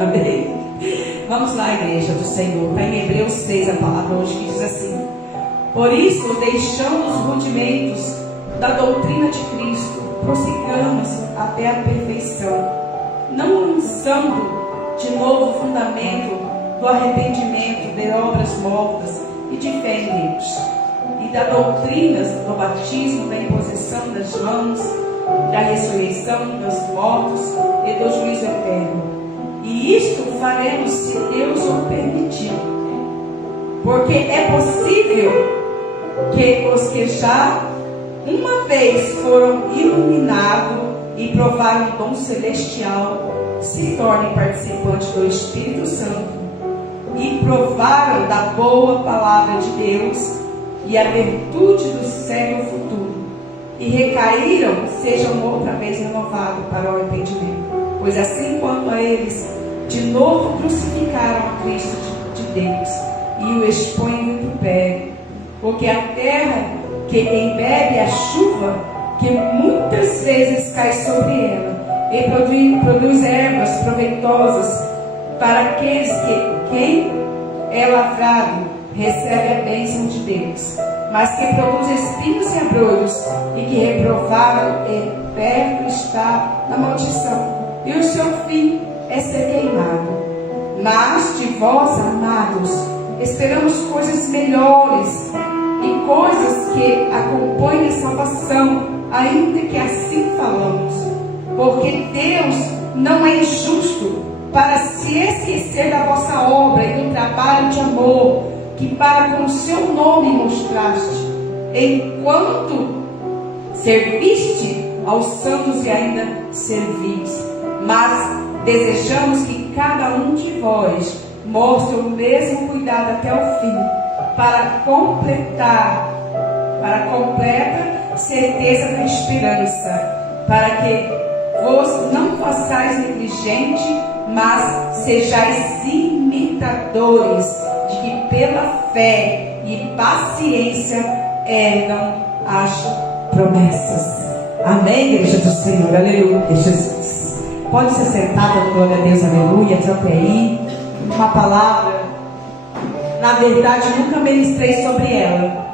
Amém? Vamos lá, igreja do Senhor. Está em Hebreus 6 a palavra hoje que diz assim: por isso, deixando os rudimentos da doutrina de Cristo, prossigamos até a perfeição, não lançando de novo o fundamento do arrependimento de obras mortas e de fé em Deus, e da doutrina do batismo, da imposição das mãos, da ressurreição dos mortos e do juízo eterno. E isto faremos se Deus o permitir, porque é possível que os que já uma vez foram iluminados e provaram o dom celestial se tornem participantes do Espírito Santo e provaram da boa palavra de Deus e a virtude do século futuro, e recaíram, sejam outra vez renovados para o arrependimento. Pois assim quanto a eles de novo crucificaram a Cristo de Deus e o expõem no império, porque a terra que embebe a chuva, que muitas vezes cai sobre ela, e produz ervas proveitosas para aqueles quem é lavrado recebe a bênção de Deus, mas que produz espinhos e abrolhos, e que reprovaram e perto está na maldição, e o seu fim é ser queimado. Mas de vós, amados, esperamos coisas melhores e coisas que acompanhem a salvação, ainda que assim falamos, porque Deus não é injusto para se esquecer da vossa obra e do trabalho de amor que para com o seu nome mostraste, enquanto serviste aos santos e ainda servis. Mas desejamos que cada um de vós mostre o mesmo cuidado até o fim, para completa certeza da esperança, para que vos não façais negligente, mas sejais imitadores de que pela fé e paciência herdam as promessas. Amém, igreja do Senhor, aleluia, Jesus. Pode ser sentado, glória a Deus, aleluia. Troque aí uma palavra. Na verdade, nunca ministrei sobre ela.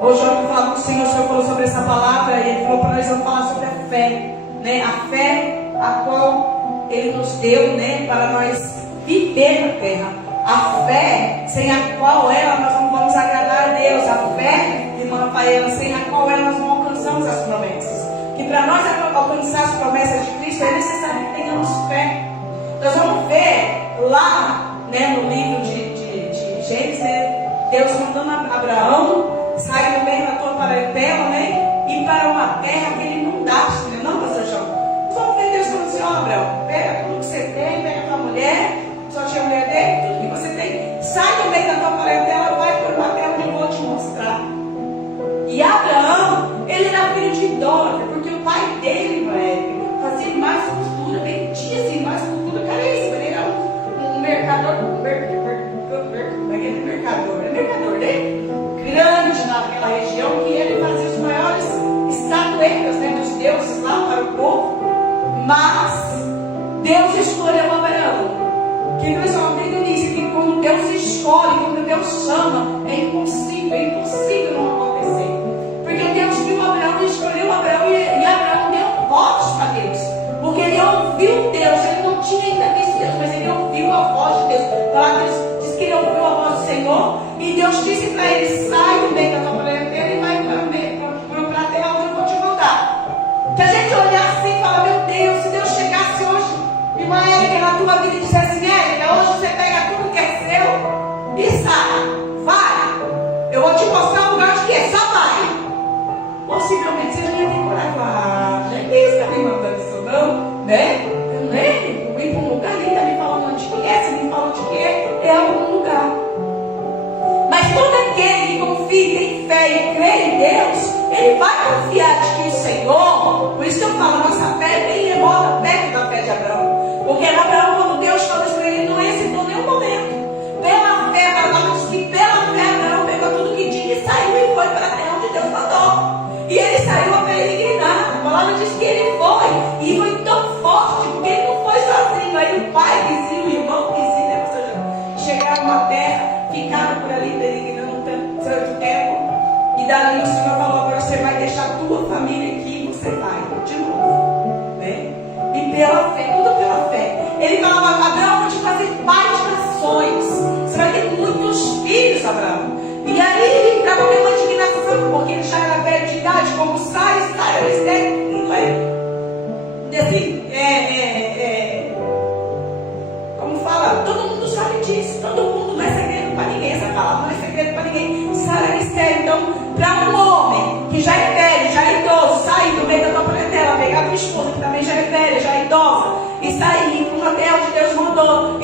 Hoje eu falo com o Senhor falou sobre essa palavra, e Ele falou para nós falar sobre a fé, né? A fé a qual Ele nos deu, né? Para nós viver na terra. A fé sem a qual nós não vamos agradar a Deus. A fé, irmã Rafaela, sem a qual nós não alcançamos as promessas. Que para nós alcançar as promessas de Cristo é necessário que tenhamos fé. Nós vamos ver lá, né, no livro de Gênesis, né, Deus mandando Abraão sair do meio da tua parentela, né, e para uma terra que ele não dá, né, não, pastor João? Nós vamos ver Deus falando assim: ó, Abraão, pega tudo que você tem, pega a tua mulher, só tinha mulher dele, tudo que você tem, sai do meio da tua parentela, vai para uma terra onde eu vou te mostrar. E Abraão, ele era filho de idólatra, porque o pai dele, fazia mais cultura, vendia mais cultura, cara, é isso, ele era um mercador, mercador, né? Grande naquela região, que ele fazia os maiores estatuetas, né, dos deuses lá para o povo. Mas Deus escolheu Abraão. Que nós vamos ver no início, que quando Deus escolhe, quando Deus chama, é impossível não acontecer. Porque Deus viu Abraão e escolheu Abraão, e Abraão deu votos para Deus. Porque ele ouviu Deus, ele não tinha ainda visto Deus, mas ele ouviu a voz de Deus. Então Deus diz que ele ouviu a voz do Senhor, e Deus disse para ele: sai do meio da tua parentela e vai para a terra onde eu vou te mandar. Que a gente olhar assim e falar: meu Deus, se Deus chegasse hoje, irmã Érica, na tua vida e dissesse assim: Érica, hoje você pega tudo que é seu e sai, vai, eu vou te mostrar um lugar onde é, só vai. Possivelmente você não ia ter coragem de falar: você está me mandando isso não, né? Eu vim para um lugar, ele está me falando onde que é, você me fala onde que é algum lugar. Mas todo aquele que confia, tem fé e crê em Deus, ele vai confiar de que o Senhor, por isso que eu falo, nossa fé é bem remota, perto da fé de Abraão. Porque Abraão, quando Deus falou isso para ele, não hesitou em nenhum momento. Pela fé, a palavra diz que pela fé Abraão pegou tudo que tinha e saiu e foi para a terra onde Deus mandou. E ele saiu a peregrinar. A palavra diz que ele foi, e foi tão forte, porque ele não foi sozinho. Aí o pai, vizinho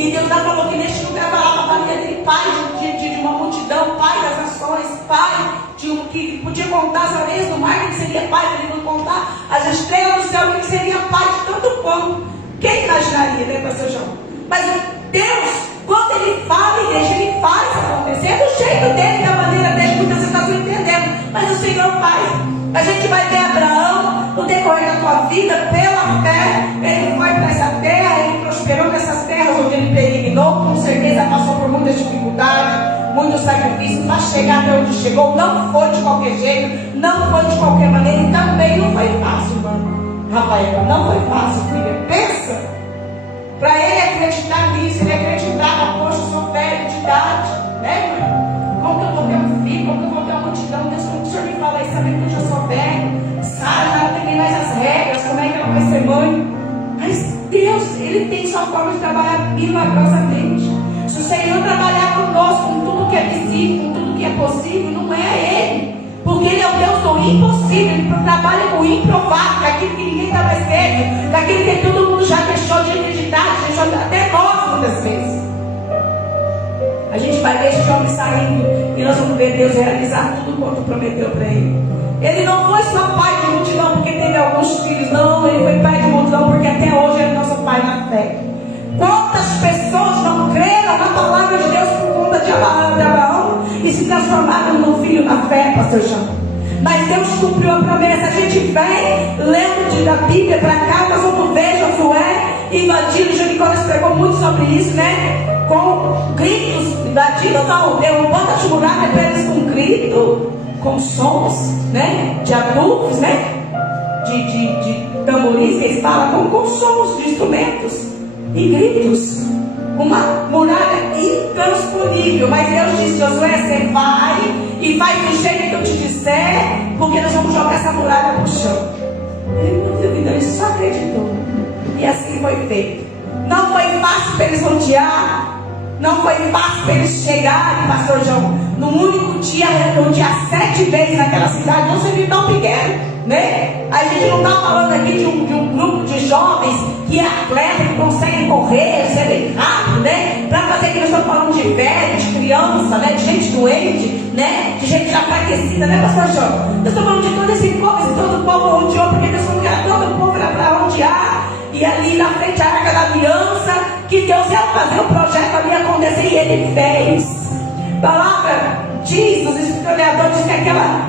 E Deus já falou que neste lugar falava para ele, pai de uma multidão, pai das nações, pai de um que podia contar as areias do mar, que seria pai para ele não contar as estrelas do céu, que seria pai de tanto povo. Quem imaginaria, né, pastor João? Mas Deus, quando ele fala, igreja, ele faz acontecer. É do jeito dele, da maneira dele, porque você está se entendendo. Mas o Senhor faz. A gente vai ver Abraão, no decorrer da tua vida, pela fé, ele foi para essa terra, ele prosperou nessas terras onde ele peregrinou, com certeza passou por muitas dificuldades, muitos sacrifícios, para chegar até onde chegou. Não foi de qualquer jeito, não foi de qualquer maneira, e também não foi fácil, mano. Rafael, não foi fácil, filha. Pensa, para ele acreditar nisso, ele acreditava, poxa, eu sou velho de idade, né, mãe? Como que eu vou ter um filho, como que eu vou ter uma multidão? Deus, como o Senhor me fala isso, sabendo que eu já sou velho, Sara já não tem mais as regras, como é que ela vai ser mãe? Mas Deus, ele tem sua forma de trabalhar milagrosamente. Se o Senhor trabalhar conosco, com tudo que é visível, com tudo que é possível, não é Ele. Porque Ele é o Deus do impossível. Ele trabalha com o improvável, daquilo que ninguém está mais perto, daquilo que todo mundo já deixou de acreditar, deixou até nós muitas vezes. A gente vai ver este homem saindo e nós vamos ver Deus realizar tudo quanto prometeu para ele. Ele não foi só pai de multidão porque teve alguns filhos, não. Ele foi pai de multidão porque até hoje ele é nosso pai na fé. Quantas pessoas não creram na palavra de Deus por conta de Abraão e se transformaram no filho na fé, pastor João? Mas Deus cumpriu a promessa. A gente vem lendo da Bíblia para cá, nós vamos ver Josué invadindo Jericó. Nós pregou muito sobre isso, né? Com gritos, invadindo não, derrubando as muralhas apenas com grito, com sons, né? De adultos, né? De tamboris, que eles falam, com sons de instrumentos e gritos. Uma muralha intransponível. Mas Deus disse: Josué, você vai e faz do jeito que eu te disser, porque nós vamos jogar essa muralha no chão. Ele não duvidou, ele só acreditou. E assim foi feito. Não foi fácil para eles rodear, não foi fácil para eles chegarem, pastor João, no único dia, no dia 7 vezes naquela cidade. Não se viu tão pequeno, né? A gente não está falando aqui de um grupo de jovens que é atleta, que conseguem correr, serem rápido, né? Para fazer que nós estamos falando de velho, de criança, né? De gente doente, né? De gente enfraquecida, né, pastor João? Nós estamos falando de todo esse povo, e todo o povo rodeou, porque Deus falou que era todo o povo era para rodear. E ali na frente a Arca da Aliança, que Deus ia fazer o projeto ali acontecer, e Ele fez. A palavra diz, os historiadores dizem que aquela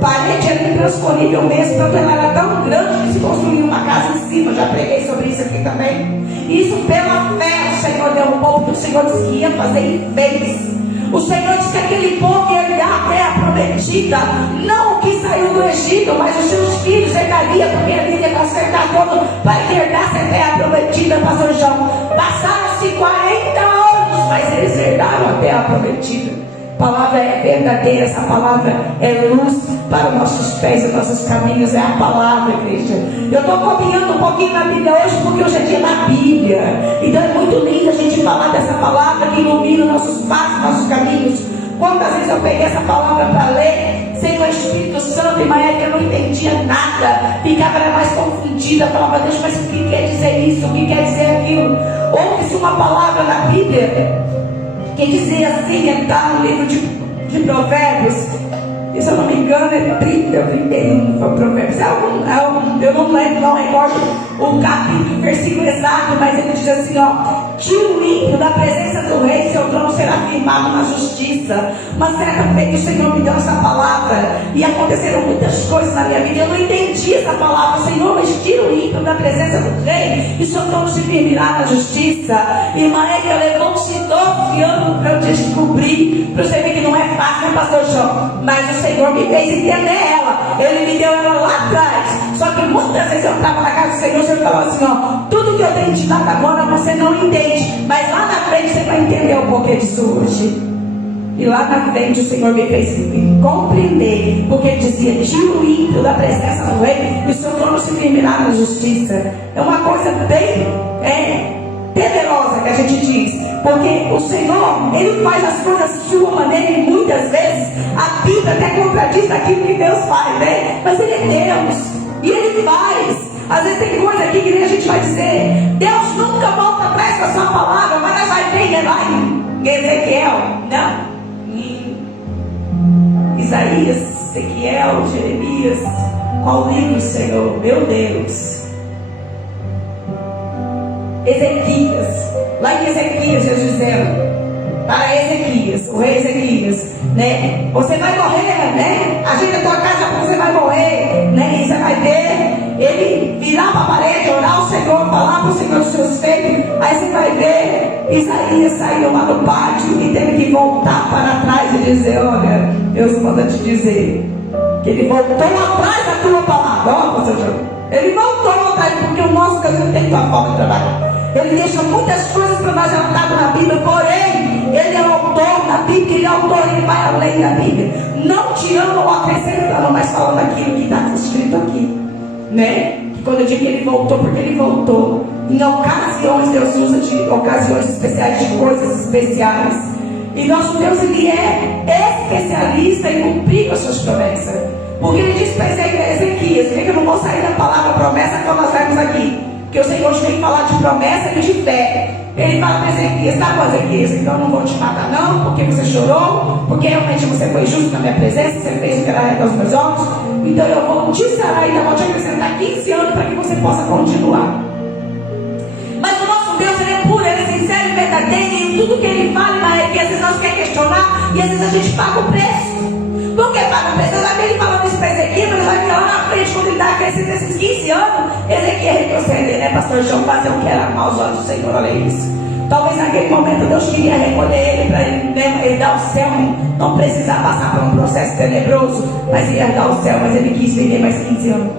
parede era intransponível mesmo, tanto ela era tão grande que se construiu uma casa em cima. Já preguei sobre isso aqui também. Isso pela fé o Senhor deu um povo que o Senhor disse que ia fazer e fez. O Senhor disse que aquele povo ia herdar a terra prometida, não o que saiu do Egito, mas os seus filhos herdariam, porque ele ia acertar todo para que herdasse a terra prometida, pastor João. Passaram-se 40 anos, mas eles herdaram a terra prometida. A palavra é verdadeira, essa palavra é luz para os nossos pés e nossos caminhos, é a palavra, igreja. Eu estou caminhando um pouquinho na Bíblia hoje, porque hoje é dia da Bíblia. Então é muito lindo a gente falar dessa palavra que ilumina nossos passos, nossos caminhos. Quantas vezes eu peguei essa palavra para ler, sem o Espírito Santo, e Maia, que eu não entendia nada, ficava mais confundida, falava: Deus, mas o que quer dizer isso? O que quer dizer aquilo? Ouve-se uma palavra na Bíblia que dizia assim, está no livro de Provérbios, e se eu não me engano é 30 ou 31, Provérbios, eu não lembro, não recordo o capítulo, o versículo exato, mas ele diz assim, ó: tira o ímpio da presença do rei, seu trono será firmado na justiça. Mas certa vez o Senhor me deu essa palavra, e aconteceram muitas coisas na minha vida, eu não entendi essa palavra. Senhor, mas tira o ímpio da presença do rei, e seu trono se firmará na justiça. E Maria levou-se 12 anos para eu descobrir, para você ver que não é fácil, né, pastor João? Mas o Senhor me fez entender ela, Ele me deu ela lá atrás. Só que muitas vezes eu estava na casa do Senhor, o Senhor falou assim, ó: tudo que eu tenho te dado agora você não entende, mas lá na frente você vai entender o porquê disso hoje. E lá na frente o Senhor me fez compreender, porque ele dizia: tira o ímpio da presença do rei, e o seu trono se firmará na justiça. É uma coisa bem temerosa que a gente diz, porque o Senhor, Ele faz as coisas de sua maneira, e muitas vezes a Bíblia até contradiz aquilo que Deus faz, né? Mas Ele é Deus, e Ele faz. Às vezes tem coisa aqui que nem a gente vai dizer: Deus nunca volta atrás com a sua palavra. é lá em Ezequiel? Não. Isaías, Ezequiel, Jeremias. Qual livro, Senhor? Meu Deus. Ezequias. Lá em Ezequias, Jesus dizendo para Ezequias, o rei Ezequias, né? Você vai morrer, né? Ajeita a tua casa porque você vai morrer, né? E você vai ver ele virar para a parede, orar ao Senhor, falar para o Senhor dos seus feitos. Aí você vai ver Isaías saiu lá do pátio e teve que voltar para trás e dizer: olha, Deus manda te dizer que ele voltou atrás da tua palavra. Ó, pastor João, ele voltou atrás, porque o nosso Deus não tem tua forma de trabalhar. Ele deixa muitas coisas para nós anotadas na Bíblia, porém, ele é o autor da Bíblia, ele é o autor, ele vai além da Bíblia. Não tirando ou acrescentando, mas falando aquilo que está escrito aqui, né? Que quando eu digo que ele voltou, porque ele voltou. Em ocasiões, Deus usa de ocasiões especiais, de coisas especiais. E nosso Deus, ele é especialista em cumprir as suas promessas. Porque ele disse para Ezequias: vê que eu não vou sair da palavra promessa quando nós vemos aqui. Porque o Senhor tem que falar de promessa e de fé. Ele fala para Ezequias: tá bom, Ezequias, então eu não vou te matar não, porque você chorou, porque realmente você foi justo na minha presença, você fez o que era reto aos meus olhos. Então eu vou te sarar, ainda vou te acrescentar 15 anos para que você possa continuar. Mas o nosso Deus, ele é puro, ele é sincero e verdadeiro, e tudo que ele fala é que às vezes nós queremos questionar, e às vezes a gente paga o preço. Por que paga o preço? Eu já vi ele falando isso para Ezequias, mas vai vir lá na frente, quando ele está crescendo esses 15 anos, Ezequias retroceder, né, pastor João, fazer o que era mal aos olhos do Senhor, olha isso. Talvez naquele momento Deus queria recolher ele para ele dar o céu, não precisar passar por um processo tenebroso, mas ia dar o céu, mas ele quis viver mais 15 anos.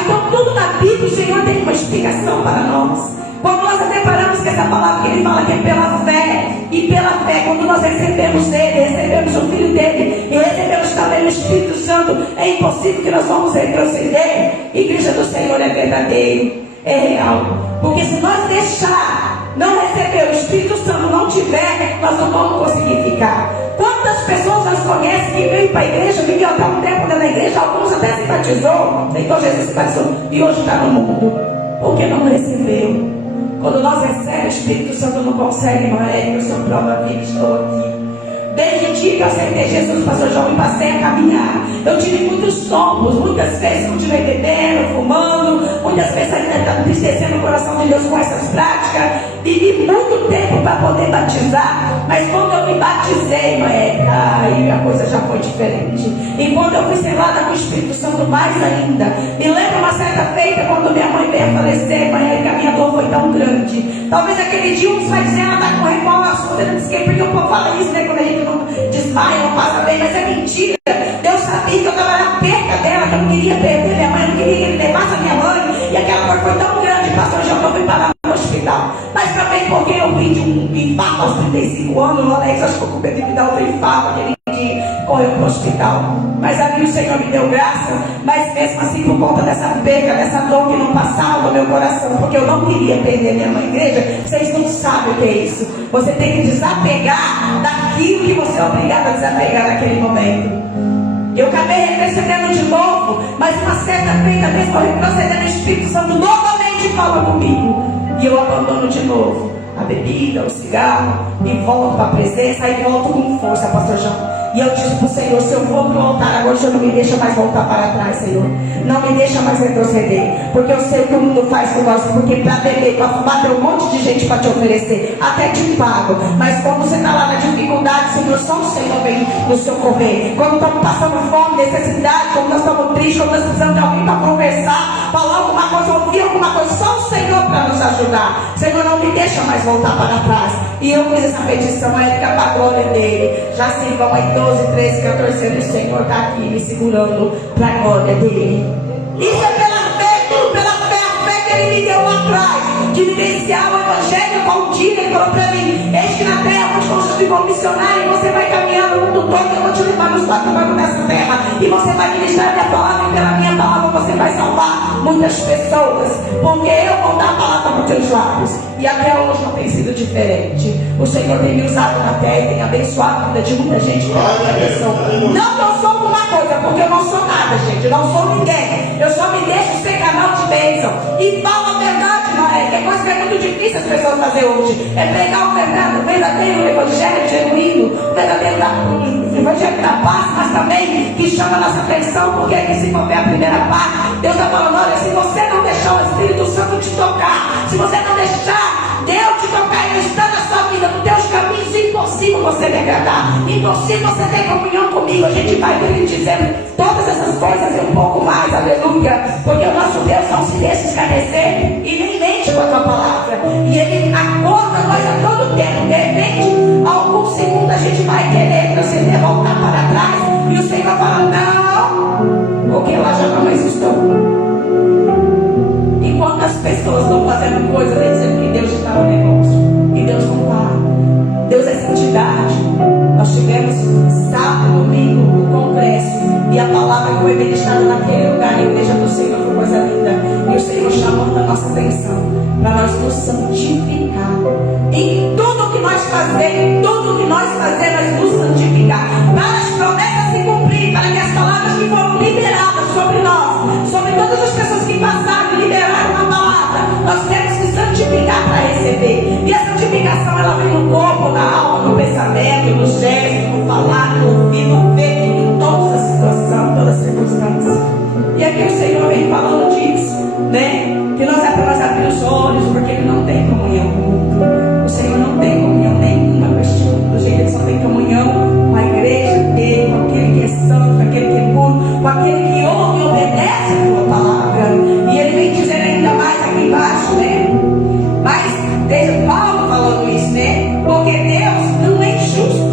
Então tudo na Bíblia o Senhor tem uma explicação para nós. Quando nós deparamos com essa palavra que ele fala que é pela fé, e pela fé, quando nós recebemos ele, recebemos o Filho dele, e recebemos também o Espírito Santo, é impossível que nós vamos retroceder. Igreja do Senhor é verdadeiro, é real. Porque se nós deixar, não receber o Espírito Santo, não tiver, nós não vamos conseguir ficar. Quantas pessoas nós conhecem que veio para a igreja, viveu até um tempo dentro da igreja, alguns até se batizou, então Jesus se batizou, e hoje está no mundo, porque não recebeu. Quando nós recebemos o Espírito Santo, não consegue, não é? Eu sou prova viva, estou aqui. Desde o dia que eu aceitei Jesus, pastor João, e passei a caminhar, eu tive muitos tombos, muitas vezes continuei bebendo, fumando, muitas vezes entristecendo o coração de Deus com essas práticas, vivi muito tempo para poder batizar, mas quando eu me batizei, aí a coisa já foi diferente. E quando eu fui selada com o Espírito Santo, mais ainda. Me lembro uma certa feita, quando minha mãe veio a falecer, que a minha dor foi tão grande. Talvez aquele dia uns vai dizer: ela está correndo qual assunto, eu não sei porque o povo fala isso, né? Quando a gente não desmaia, não passa bem, mas é mentira. Deus sabia que eu estava na perca dela, que eu não queria perder minha mãe, eu não queria que ele levasse a minha mãe, e aquela dor foi tão grande, pastor João, que eu fui parar no hospital. Mas também porque eu vim de um infarto aos 35 anos, o Alex achou com medo de me dar outro infarto, aquele dia correu para o hospital. Mas ali o Senhor me deu graça, mas mesmo assim, por conta dessa perca, dessa dor que não passava do meu coração, porque eu não queria perder minha mãe. Igreja, vocês não sabem o que é isso. Você tem que desapegar daquilo que você é obrigado a desapegar naquele momento. Eu acabei retrocedendo de novo, mas uma certa feita mesmo, eu retrocedendo, o Espírito Santo novamente fala comigo, e eu abandono de novo a bebida, o cigarro, e volto para a presença, e volto com força, pastor João. E eu disse para o Senhor: se eu vou para o altar agora, o Senhor não me deixa mais voltar para trás, Senhor. Não me deixa mais retroceder. Porque eu sei o que o mundo faz com nós. Porque para beber, para fumar, tem um monte de gente para te oferecer. Até te pago. Mas quando você está lá na dificuldade, Senhor, só o Senhor vem nos socorrer. Quando estamos passando fome, necessidade, quando nós estamos tristes, quando nós precisamos de alguém para conversar, falar alguma coisa, ouvir alguma coisa, só o Senhor para nos ajudar. Senhor, não me deixa mais voltar para trás. E eu fiz essa petição, a Érica, para a glória dele. Já se vão aí 12, 13, 14 anos, o Senhor está aqui me segurando para a glória dele. Isso é pela fé, tudo pela fé, a fé que ele me deu lá atrás, de vivenciar o Evangelho com o dia. Ele falou para mim: eis que na terra onde construir como missionário, e você vai caminhar no mundo todo, eu vou te levar nos 4 cantos dessa terra, e você vai ministrar a minha palavra, e pela minha palavra você vai salvar muitas pessoas, porque eu vou dar a palavra para os teus lábios. E até hoje não tem sido diferente. O Senhor tem me usado na terra e tem abençoado a vida de muita gente pela minha bênção. Não que eu sou alguma coisa, porque eu não sou nada, gente. Eu não sou ninguém. Eu só me deixo ser canal de bênção. E falo a verdade, não Que coisa que é muito difícil as pessoas fazer hoje. É pregar o verdadeiro evangelho genuíno, o verdadeiro evangelho da paz, mas também que chama a nossa atenção, porque aqui se for ver a primeira parte, Deus está falando, olha, se você não deixar o Espírito Santo te tocar, se você não deixar Deus te tocar, Ele está na sua vida, nos teus caminhos, impossível você me agradar, impossível você ter comunhão comigo. A gente vai ver Ele dizendo todas essas coisas e um pouco mais, aleluia, porque o nosso Deus não se deixa escarnecer e nem mente com a tua palavra, e Ele acorda nós a todo tempo. De repente, alguns segundos a gente vai querer transcender, voltar para trás, e o Senhor fala, não, porque lá já não estou. Enquanto as pessoas estão fazendo coisa, dizendo que Deus está no negócio, e Deus não para. Deus é santidade. Nós tivemos sábado, domingo, o congresso, e a palavra que foi ministrada naquele lugar, a igreja do Senhor, foi coisa linda. E o Senhor chamando a nossa atenção para nós nos santificar. Em tudo que nós fazemos, nos santificar. Para as promessas se cumprir, para que as palavras que foram liberadas sobre nós, sobre todas as pessoas que passaram e liberaram a palavra, nós temos que santificar para receber. E a santificação, ela vem no corpo, na alma, no pensamento, no gesto, no falar, no ouvir, no ver, em todas as situações, todas as circunstâncias. E aqui o Senhor vem falando disso, né? Que nós é para nós abrir os olhos, porque Ele não tem comunhão com o mundo. O Senhor não tem comunhão nenhuma com este mundo. Do jeito que Ele só tem comunhão com a igreja dele, com aquele que é santo, com aquele que é puro, com aquele que ouve e obedece a tua palavra. E Ele vem dizer ainda mais aqui embaixo, né? Mas desde Paulo falando isso, né? Porque Deus não é injusto.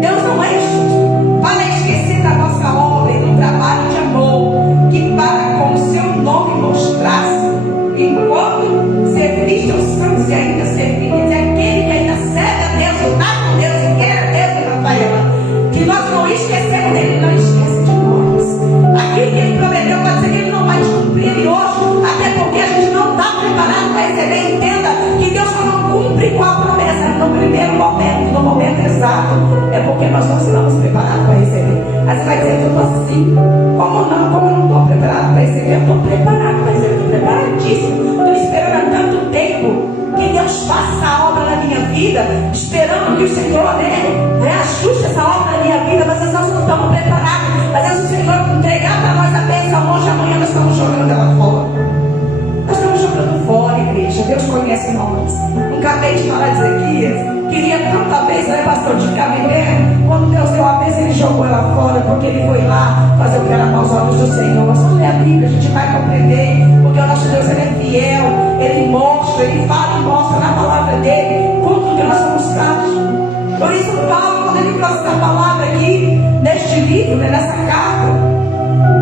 Deus não é injusto. Para esquecer da nossa obra e do trabalho de amor, que para com o seu nome mostrasse, enquanto serviste aos santos e ainda serviste aquele que ainda serve a Deus, está com Deus e quer a Deus, e Rafaela, que nós não esquecemos dele, não esquece de nós. Aquilo que Ele prometeu, pode ser que Ele não vai cumprir hoje, até porque a gente não está preparado para receber. Entenda que Deus só não cumpre com a promessa no primeiro momento, no momento exato, é porque nós não estamos preparados para receber. Aí você vai dizer, eu estou assim, como eu não estou preparado para receber? Eu estou preparado para receber, estou preparadíssimo, estou esperando há tanto tempo que Deus faça a obra na minha vida, esperando que o Senhor reajuste essa obra na minha vida, mas nós não estamos preparados. Às vezes o Senhor entregar para nós a bênção hoje, amanhã nós estamos jogando ela fora. Nós estamos jogando fora, igreja. Deus conhece nós. Não acabei de falar de Ezequias. Queria tanta bênção, né, pastor, de ficar vivendo. Quando Deus deu a bênção, Ele jogou ela fora, porque Ele foi lá fazer o que era aos olhos do Senhor. Só ler a Bíblia, a gente vai compreender, porque o nosso Deus, Ele é fiel, Ele mostra, Ele fala e mostra na palavra dEle quanto que nós somos fracos. Por isso, Paulo, quando ele trouxe essa palavra aqui, neste livro, né, nessa carta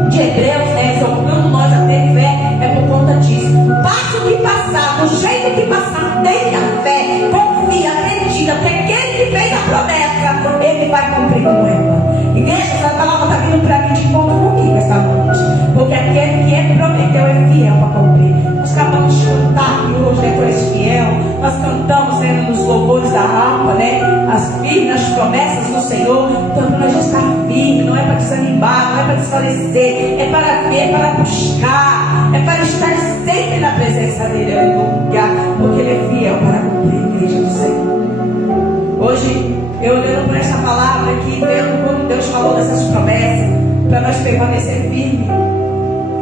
de Hebreus, né, exortando nós a ter fé, é por conta disso. Passe o que passar, do jeito que passar, tenha fé, confia, acredita, que aquele que fez a promessa, Ele vai cumprir com ela. Igreja, essa palavra está vindo para mim de encontro comigo esta noite, porque aquele que prometeu é fiel para cumprir. Nós acabamos de cantar que hoje, né, Tu és fiel. Nós cantamos, né, nos louvores da harpa, né, as firmes promessas do Senhor. Então nós já estar firme, não é para desanimar, não é para desfalecer, é para ver, é para buscar, é para estar sempre na presença dEle, aleluia, porque Ele é fiel para cumprir, a igreja do Senhor. Hoje, eu olhando para essa palavra aqui, vendo como Deus falou dessas promessas, para nós permanecer firme.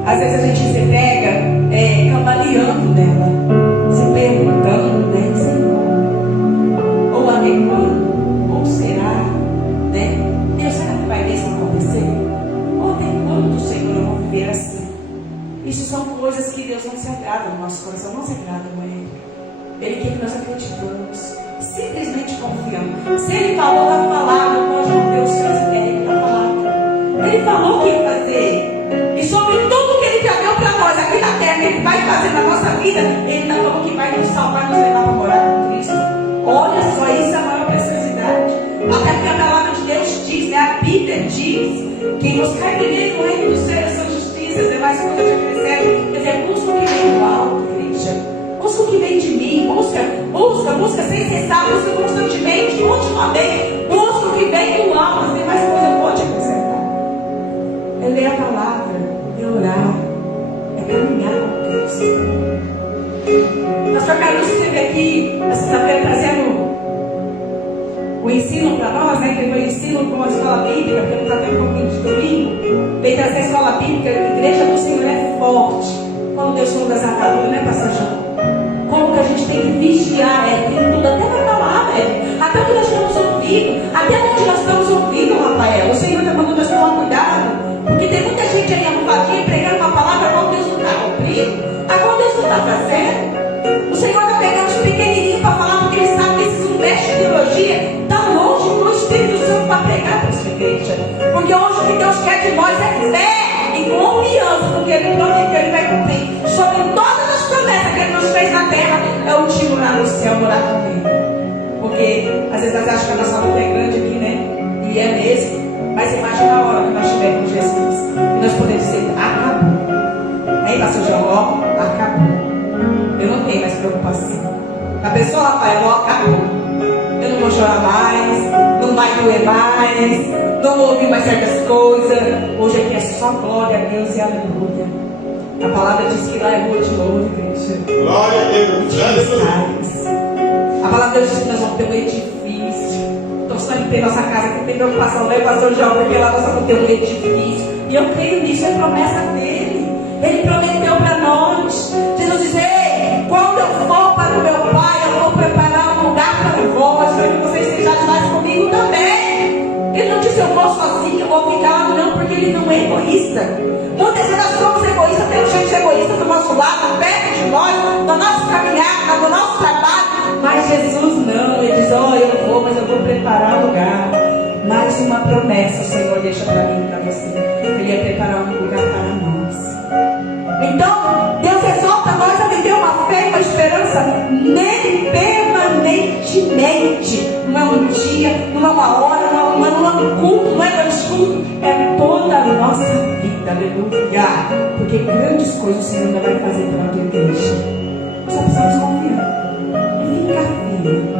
Às vezes a gente se pega cambaleando nela, se perguntando, né, Senhor, ou adequando, ou será, né? Deus, será que vai isso acontecer? Ou até quando, Senhor, eu vou viver assim? Isso são coisas que Deus não se agrada no nosso coração, não se agrada com Ele. Ele quer que nós acreditamos, simplesmente confiamos. Se Ele falou da palavra, pode não ter os seus ideias da palavra. Ele falou o que ia fazer. E sobre tudo que Ele já deu para nós aqui na terra, que Ele vai fazer na nossa vida, Ele não falou que vai nos salvar, nos levar para morar com Cristo. Olha só, isso é a maior preciosidade. Até porque a palavra de Deus diz, né? A Bíblia diz que nos cai ninguém no reino dos céus, são justiças, é mais coisa de acrescento. Quer dizer, busca o que vem do alto, igreja. Busca o que vem de mim, busca sem cessar, busca constantemente, continuamente, busca o que vem do alto, tem mais coisa pode acrescentar. É ler a palavra, é orar, é caminhar com Deus. escola bíblica, a igreja do Senhor é forte. Quando Deus falou das ataduras, né, pastor João? Como que a gente tem que vigiar, tem tudo, até vai falar, velho. Até onde nós estamos ouvindo, até onde nós estamos ouvindo, Rafael. O Senhor está mandando nós tomar cuidado, porque tem muita gente aí arrumadinha pregando uma palavra quando Deus não está cumprindo, quando Deus não está fazendo. O Senhor está pegando os pequenininhos para falar, porque Ele sabe que esses não mexem em teologia, está longe do Espírito Santo para pregar para a sua igreja. Porque hoje o que Deus quer de nós é fé e confiança, porque Ele prometeu, Ele vai cumprir. Sobre todas as promessas que Ele nos fez na terra, é o time lá no céu morar com Ele. Porque às vezes nós achamos que a nossa luta é grande aqui, né? E é mesmo. Mas imagina a hora que nós estivermos com Jesus. E nós podemos dizer, acabou. Aí, pastor João, acabou. Eu não tenho mais preocupação. A pessoa, Rafael, acabou. Eu não vou chorar mais, não vai doer mais, não vou ouvir mais certas coisas. Hoje aqui é só glória a Deus e aleluia. A palavra diz que lá é rua de novo, igreja. Glória a Deus. A palavra de Deus diz que nós vamos ter um edifício. Estou sonhando ter nossa casa, que tem preocupação, né, pastor João? Porque lá nós vamos ter um edifício. E eu creio nisso, é promessa dele. Ele prometeu para nós. Jesus diz, ei, quando eu for para o meu Pai, eu vou preparar um lugar para vós, para que vocês estejam mais comigo também. Ele não disse, eu vou sozinho, eu vou ficar lá, não, porque ele não é egoísta. Muitas vezes nós somos egoístas, temos gente egoísta do nosso lado, perto de nós, no nosso caminhar, no nosso trabalho. Mas Jesus não, Ele diz, eu vou, mas eu vou preparar um lugar. Mais uma promessa o Senhor deixa para mim e para você. Ele ia preparar um lugar para nós. Então, Deus exorta nós a viver uma fé e uma esperança nele permanentemente. Não é um dia, não é uma hora, não é um culto, não é dois cultos. É toda a nossa vida, aleluia. Porque grandes coisas o Senhor ainda vai fazer pela tua igreja. Só precisamos confiar. Fica firme.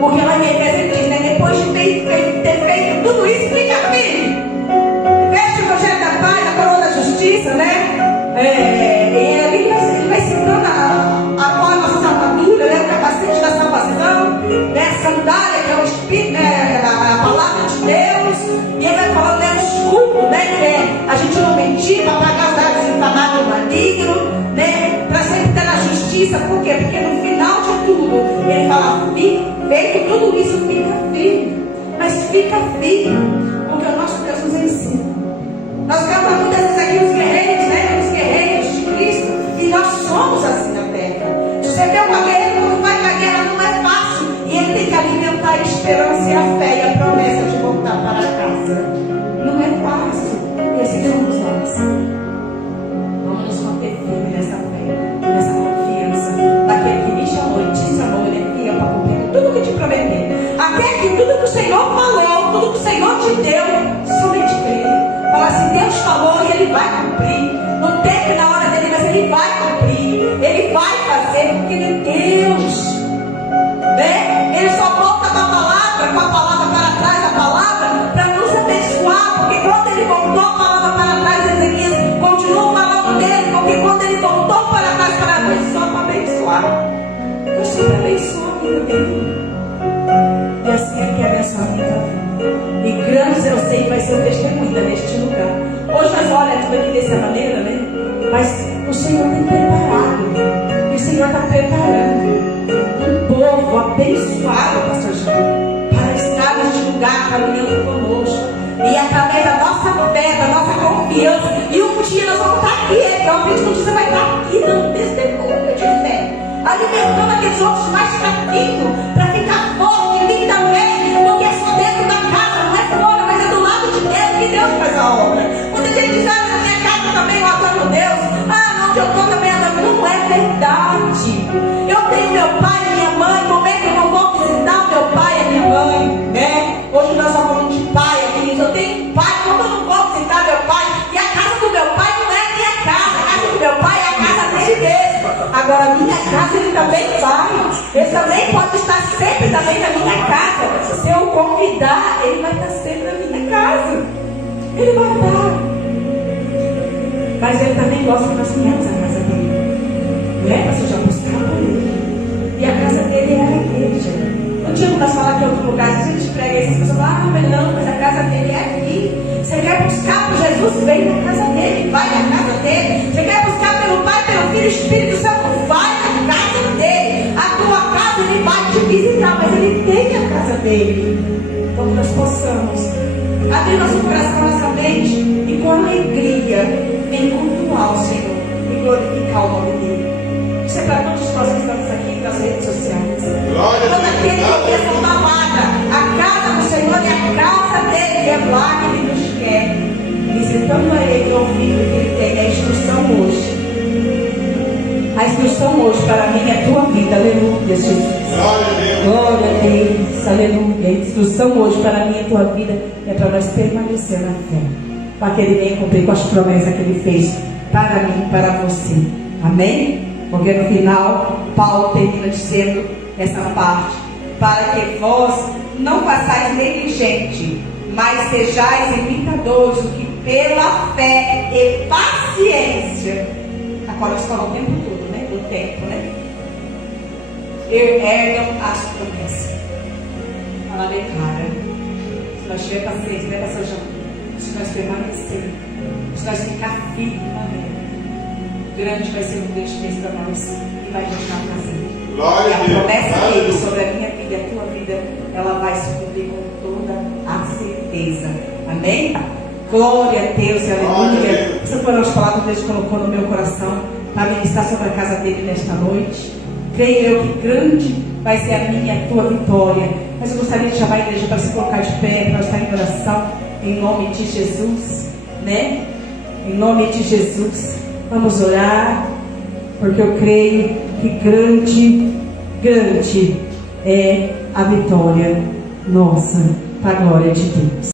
Porque lá em Efésios diz, né? Depois de ter feito tudo isso, fica firme. Veste o evangelho da paz, a coroa da justiça, né? Ele vai citando a nossa armadura, né? O capacete da salvação, né? A sandália, que é o Espírito, né? A palavra de Deus. E ele vai falando, né? O escudo, né? Que é a gente não mentir para pagar os dados inflamados do maligno, né? Para sempre ter na justiça. Por quê? Porque no final de tudo, ele fala, feito tudo isso, fica firme. Mas fica firme, porque o nosso Deus nos ensina. Nós temos muitas vezes aqui os guerreiros, né? Os guerreiros de Cristo. E nós somos assim na terra. Você vê uma guerreira, quando vai para a guerra, não é fácil. E ele tem que alimentar a esperança e a fé e a promessa de voltar para casa. Não é fácil. E assim somos nós. Vamos nos manter firmes nessa fé, nessa confiança daquele que me chamou e te chamou. Ele é fiel para cumprir tudo que te prometeu. Até que tudo que o Senhor falou, tudo que o Senhor te deu, somente crê. Fala assim, Deus falou e Ele vai cumprir. No tempo e na hora dele, mas Ele vai cumprir. Ele vai fazer, porque Ele é Deus. Né? Ele só volta com a palavra para trás, a palavra, para nos abençoar. Porque quando Ele voltou a palavra para trás, Ezequias continua falando dele. Porque quando Ele voltou para trás, para nós, só para abençoar. Eu sempre abençoo a vida dele. E assim Ele quer abençoar a minha vida. E grandes eu sei que vai ser um testemunho neste lugar. Hoje nós olhamos tudo aqui dessa maneira, né? Mas o Senhor tem preparado. E o Senhor está preparando um povo abençoado, pastor João, para estar neste lugar caminhando conosco. E através da nossa fé, da nossa confiança. E um dia nós vamos estar aqui. Então, o Espírito Santo vai estar aqui dando testemunho de fé. Alimentando aqueles outros mais fraquinhos para ficar forte em mim também. Porque é só dentro da casa, não é fora, mas é do lado de Deus que Deus faz a obra. Muita gente diz, na minha casa também eu adoro Deus. Onde eu estou também adoro. Não é verdade. Eu tenho meu pai e minha mãe. Como é que eu não vou visitar meu pai e minha mãe? Né? Hoje nós estamos falando de pai aqui. Eu tenho pai, como eu não vou visitar meu pai? E a casa do meu pai não é a minha casa. A casa do meu pai é a casa dele mesmo. Agora a minha casa ele também vai. Ele também pode estar sempre também na minha casa. Se eu o convidar, ele vai estar sempre na minha casa. Ele vai estar. Mas ele também gosta que nós tenhamos a casa dele. Não é? Você já buscava ele. E a casa dele é a igreja. Um dia quando nós falamos de outro lugar, se a gente prega isso, as pessoas falam, mas não, mas a casa dele é aqui. Você quer buscar por Jesus? Vem na casa dele. dele, vai na casa dele. Você quer buscar pelo Pai, pelo Filho e Espírito Santo, vai na casa dele. A tua casa ele vai te visitar, mas ele tem a casa dele. Como nós possamos abrir nosso coração, nossa mente e com alegria em cultuar o Senhor e glorificar o nome dele. Isso é para todos nós que estamos aqui nas redes sociais. Todo aquele que quer essa palavra, a casa do Senhor é a casa dele, é lá que ele nos quer, visitando a ele, ouvindo o que ele tem, a instrução hoje. A instrução hoje para mim é a tua vida, aleluia, Jesus. Glória a Deus, aleluia. A instrução hoje para mim é a tua vida, é para nós permanecer na fé, para que ele venha cumprir com as promessas que ele fez para mim e para você. Amém? Porque no final, Paulo termina dizendo essa parte: para que vós não façais negligente, mas sejais imitadores do que pela fé e paciência, agora nós falamos o tempo todo, né? Do tempo, né? Herdam as promessas. Fala bem clara. Se nós tivermos paciência, né, pastor João? Se nós permanecermos, se nós ficar firmes na vida, grande vai ser o Deus que fez para nós e vai continuar fazendo. E a promessa dele sobre a minha vida e a tua vida, ela vai se cumprir com toda a certeza. Amém? Glória a Deus e aleluia. Essas foram as palavras que Deus colocou no meu coração para ministrar sobre a casa dele nesta noite. Creio eu que grande vai ser a minha e a tua vitória. Mas eu gostaria de chamar a igreja para se colocar de pé, para estar em oração, em nome de Jesus, né? Em nome de Jesus. Vamos orar, porque eu creio que grande, grande é a vitória nossa, para a glória de Deus.